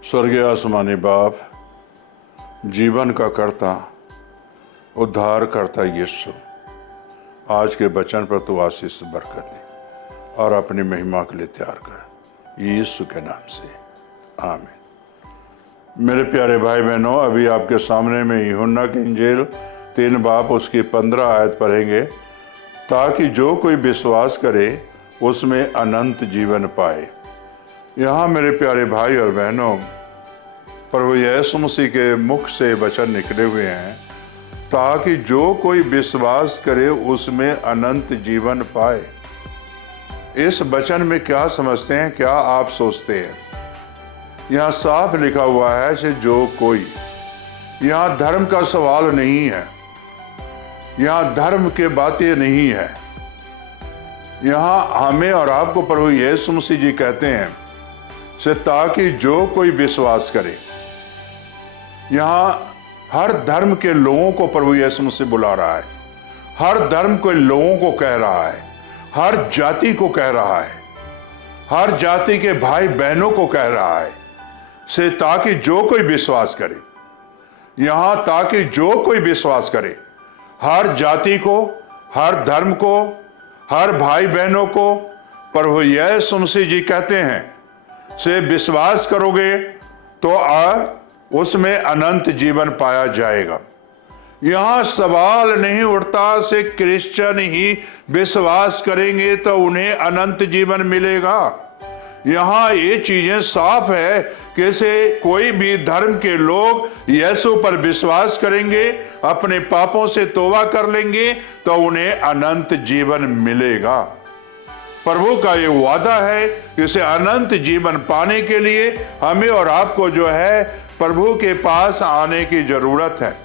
स्वर्गीय आसमानी बाप, जीवन का कर्ता, उद्धार करता यीशु, आज के वचन पर तू आशीष बरकत दे और अपनी महिमा के लिए तैयार कर, यीशु के नाम से आमीन। मेरे प्यारे भाई बहनों, अभी आपके सामने में यूहन्ना की इंजील 3 बाब उसकी 15 आयत पढ़ेंगे, ताकि जो कोई विश्वास करे उसमें अनंत जीवन पाए। यहाँ मेरे प्यारे भाई और बहनों, प्रभु यीशु मसीह के मुख से वचन निकले हुए हैं, ताकि जो कोई विश्वास करे उसमें अनंत जीवन पाए। इस वचन में क्या समझते हैं, क्या आप सोचते हैं? यहाँ साफ लिखा हुआ है कि जो कोई, यहाँ धर्म का सवाल नहीं है, यहाँ धर्म के बातें नहीं है। यहाँ हमें और आपको प्रभु यीशु मसीह जी कहते हैं से ताकि जो कोई विश्वास करे। यहाँ हर धर्म के लोगों को प्रभु यीशु मसीह बुला रहा है, हर धर्म के लोगों को कह रहा है, हर जाति को कह रहा है, हर जाति के भाई बहनों को कह रहा है से ताकि जो कोई विश्वास करे। यहाँ ताकि जो कोई विश्वास करे, हर जाति को, हर धर्म को, हर भाई बहनों को प्रभु यीशु मसीह जी कहते हैं से विश्वास करोगे तो उसमें अनंत जीवन पाया जाएगा। यहाँ सवाल नहीं उठता से क्रिश्चियन ही विश्वास करेंगे तो उन्हें अनंत जीवन मिलेगा। यहाँ ये चीजें साफ है कि से कोई भी धर्म के लोग यीशु पर विश्वास करेंगे, अपने पापों से तौबा कर लेंगे तो उन्हें अनंत जीवन मिलेगा। प्रभु का ये वादा है कि इसे अनंत जीवन पाने के लिए हमें और आपको जो है प्रभु के पास आने की जरूरत है।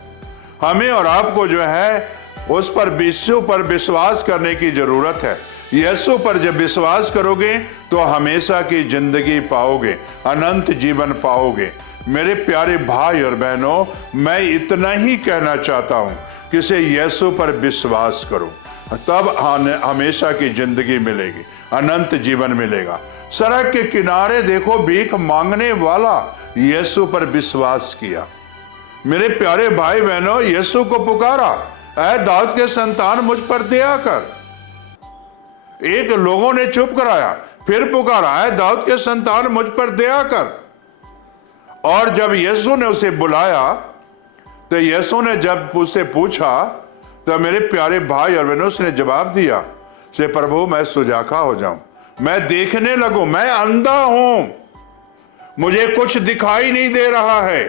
हमें और आपको जो है उस पर यीशु पर विश्वास करने की जरूरत है। यीशु पर जब विश्वास करोगे तो हमेशा की जिंदगी पाओगे, अनंत जीवन पाओगे। मेरे प्यारे भाई और बहनों, मैं इतना ही कहना चाहता हूं कि इसे यीशु पर विश्वास करो, तब हमेशा की जिंदगी मिलेगी, अनंत जीवन मिलेगा। सड़क के किनारे देखो, भीख मांगने वाला यीशु पर विश्वास किया। मेरे प्यारे भाई बहनों, यीशु को पुकारा, ऐ दाऊद के संतान मुझ पर दया कर। एक लोगों ने चुप कराया, फिर पुकारा, ऐ दाऊद के संतान मुझ पर दया कर। और जब यीशु ने उसे बुलाया तो यीशु ने जब उससे पूछा तो मेरे प्यारे भाई और बहनों, उसने जवाब दिया से प्रभु मैं सुजाखा हो जाऊं, मैं देखने लगूं, मैं अंधा हूं, मुझे कुछ दिखाई नहीं दे रहा है।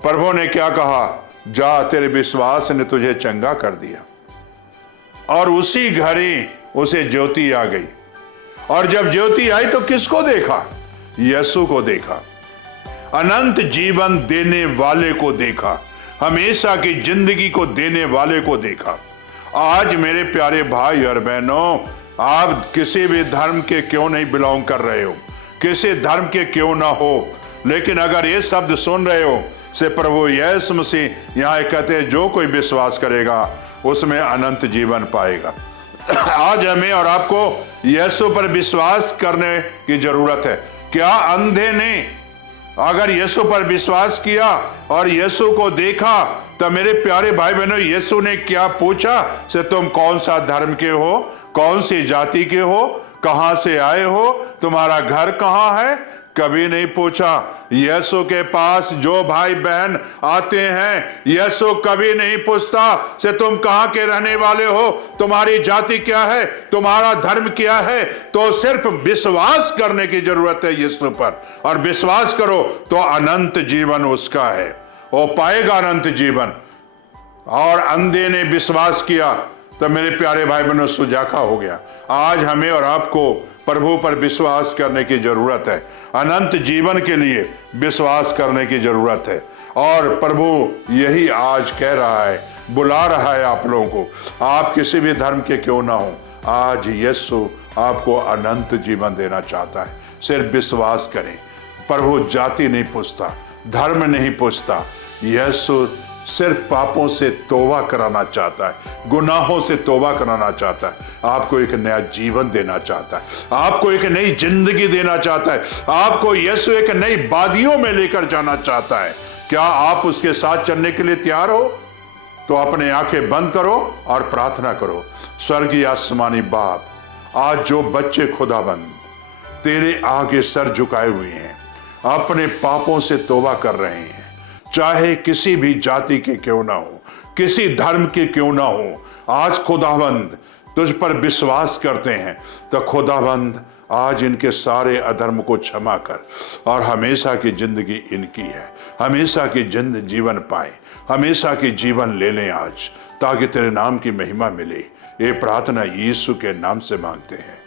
प्रभु ने क्या कहा? जा, तेरे विश्वास ने तुझे चंगा कर दिया। और उसी घड़ी उसे ज्योति आ गई। और जब ज्योति आई तो किसको देखा? यीशु को देखा, अनंत जीवन देने वाले को देखा, हमेशा की जिंदगी को देने वाले को देखा। आज मेरे प्यारे भाई और बहनों, आप किसी भी धर्म के क्यों नहीं बिलोंग कर रहे हो, किसी धर्म के क्यों ना हो, लेकिन अगर ये शब्द सुन रहे हो से प्रभु यीशु मसीह यहाँ कहते हैं जो कोई विश्वास करेगा उसमें अनंत जीवन पाएगा। आज हमें और आपको यीशु पर विश्वास करने की जरूरत है। क्या अंधे ने अगर यीशु पर विश्वास किया और यीशु को देखा तो मेरे प्यारे भाई बहनों, यीशु ने क्या पूछा से तुम कौन सा धर्म के हो, कौन सी जाति के हो, कहां से आए हो, तुम्हारा घर कहां है? कभी नहीं पूछा। यीशु के पास जो भाई बहन आते हैं, यीशु कभी नहीं पूछता से तुम कहां के रहने वाले हो, तुम्हारी जाति क्या है, तुम्हारा धर्म क्या है। तो सिर्फ विश्वास करने की जरूरत है यीशु पर, और विश्वास करो तो अनंत जीवन उसका है, वो पाएगा अनंत जीवन। और अंधे ने विश्वास किया तो मेरे प्यारे भाई बहनों, सुजाखा हो गया। आज हमें और आपको प्रभु पर विश्वास करने की जरूरत है, अनंत जीवन के लिए विश्वास करने की जरूरत है। और प्रभु यही आज कह रहा है, बुला रहा है आप लोगों को। आप किसी भी धर्म के क्यों ना हो, आज यीशु आपको अनंत जीवन देना चाहता है। सिर्फ विश्वास करें। प्रभु जाति नहीं पूछता, धर्म नहीं पूछता, यीशु सिर्फ पापों से तौबा कराना चाहता है, गुनाहों से तौबा कराना चाहता है, आपको एक नया जीवन देना चाहता है, आपको एक नई जिंदगी देना चाहता है, आपको यीशु एक नई वादियों में लेकर जाना चाहता है। क्या आप उसके साथ चलने के लिए तैयार हो? तो अपने आंखें बंद करो और प्रार्थना करो। स्वर्गीय आसमानी बाप, आज जो बच्चे खुदाबंद तेरे आगे सर झुकाए हुए हैं, अपने पापों से तौबा कर रहे हैं, चाहे किसी भी जाति के क्यों ना हो, किसी धर्म के क्यों ना हो, आज खुदाबंद तुझ पर विश्वास करते हैं, तो खुदाबंद आज इनके सारे अधर्म को क्षमा कर और हमेशा की जिंदगी इनकी है, हमेशा की जीवन पाए, हमेशा की जीवन ले लें आज, ताकि तेरे नाम की महिमा मिले। ये प्रार्थना यीशु के नाम से मांगते हैं,